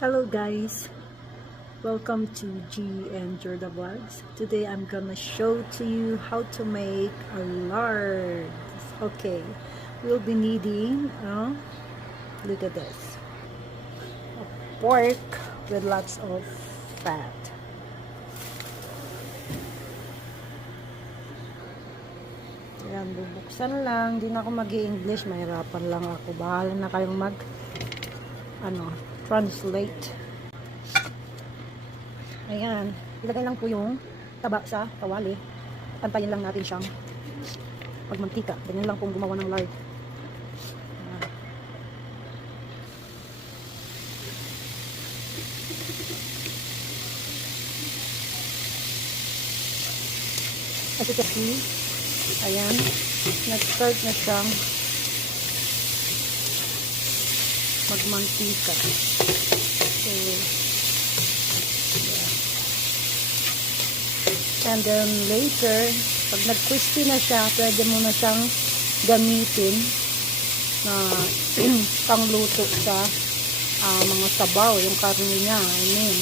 Hello guys, welcome to G and Jorda Vlogs. Today I'm gonna show to you how to make a lard. Okay, we'll be needing, look at this, a pork with lots of fat. Ayan, bubuksan lang. Hindi na ako mag-i-English, mahirapan lang ako. Bahala na kayong translate. Ayan, ilagay lang po yung taba sa kawali. Pantayin lang natin siyang magmantika. Ganyan lang pong gumawa ng lard. As you can see, ayan, nag-start na siyang magmantika. So, yeah. And then later, pag nag-crispy na siya, pwede mo na siyang gamitin na pangluto sa mga sabaw, yung karne niya, I mean.